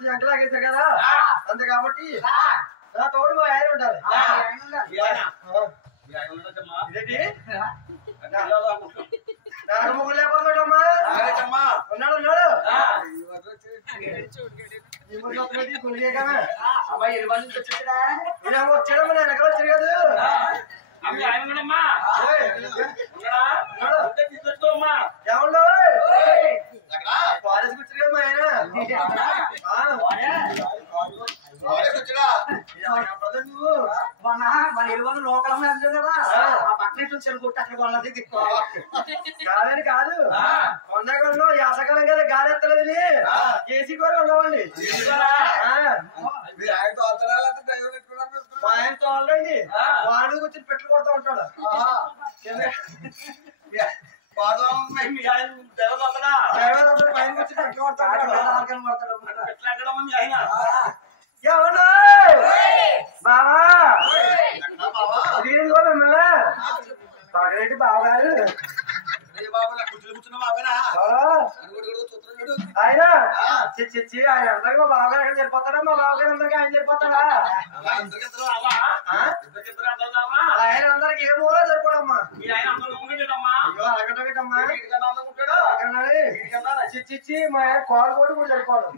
మొత్తం ఎంకలాగేశారు కదా అంతే కాబట్టి నా తోడు మా ఆయన ఉండాలి. ముగ్గురు లేకపోతున్నాడమ్మా ఉన్నాడు ఉన్నాడు వచ్చాడమ్మా నేను ఎక్కడ వచ్చాడు కదా ఏమన్నా కాలేజ్కి వచ్చారు కదా మా ఆయన లోకల్ కదా ఆ పక్కన చెరుకుంటే అక్కడ కొన్నది కాదని కాదు కొండగొండలో యాసకాలం కదా గాలి ఎత్తలేదని కేసీ కూడా ఉండవండి మా ఆయన తోలండి వాడు కూర్చొని పెట్లు కొడుతూ ఉంటాడు పైన కూర్చొని పెట్లు కొడతా ఎవరు బావా మిమ్మల్ని పగలేటి బావగారు ఆయన చిచ్చి ఆయన అందరికీ మా బావగారు ఎక్కడ సరిపోతాడా మా బావగారు అందరికీ ఆయన సరిపోతాడా ఆయన అందరికి ఏ మూలో సరిపోడమ్మా చిచ్చి మా ఆయన కాలు కూడా సరిపోవడం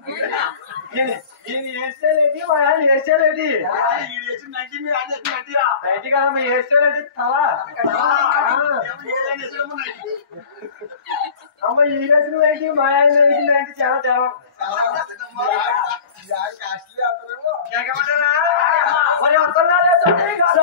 ఈయన వేస్తేలేటి మా ఆయన వేస్తేలేటి నైటి కదా మీ వేస్తేలేటి తలా అమ్మ ఈ రోజు ఏంటి మా ఆయన ఏంటి చాలా తేడా మరి వస్తున్నా కదా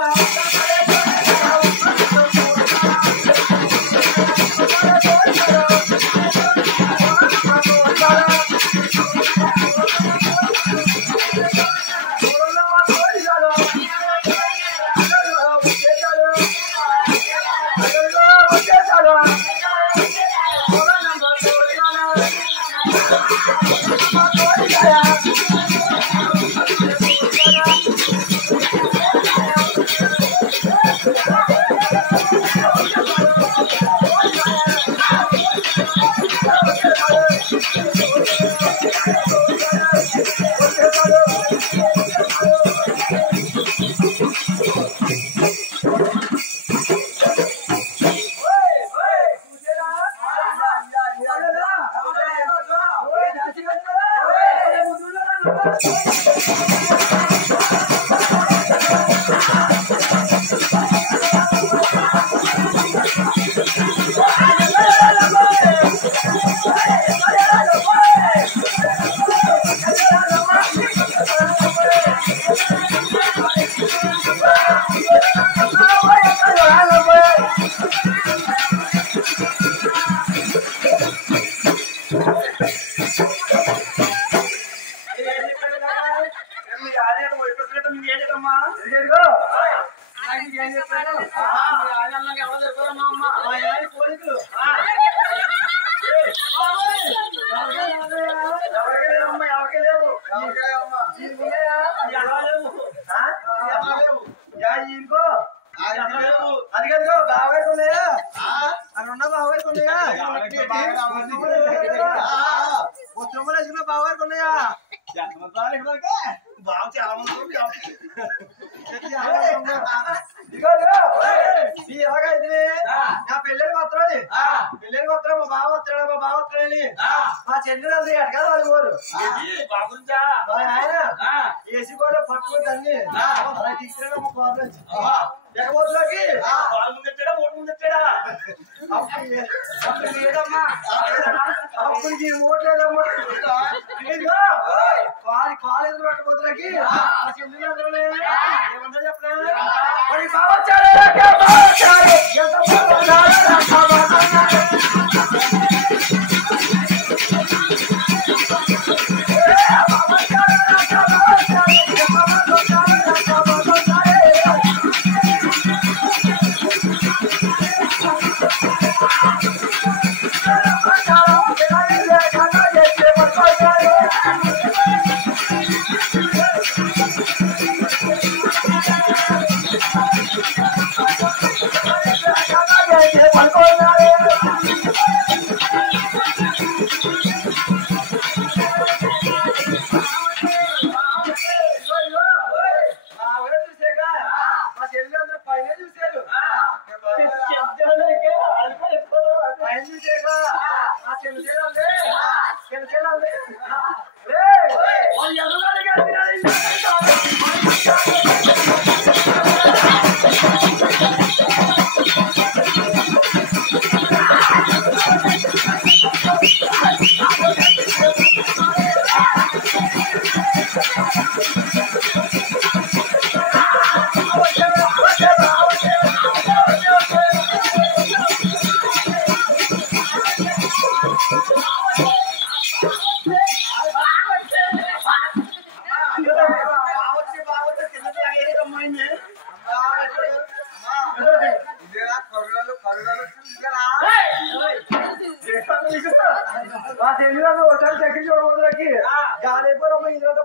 అదిగో బాగా ఉన్నాయా అక్కడ ఉన్న బాగా ఉన్నాయా ఉత్తరంలో వేసుకున్న బాగా ఉన్నాయా బాగా చాలా మంది ఎలాగైతే నా పెళ్ళని మాత్రమే మా బావ వస్తాడు మా బావ వస్తాడని మా చెల్లి అది ఎడగా వాళ్ళు ఆయన ఏసీ కూడా పట్టుకుని అన్ని అలా తీసుకురా మా ప్రాబ్లం జగబోతులోకి లేదమ్మా అప్పుడు ఓట్లేదమ్మా వారి కాలేజీలో పెట్టబోతులకి ఆ చెల్లి అందరూ ఏమన్నా చెప్పలేదు బాగా వచ్చాడు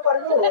పరుగు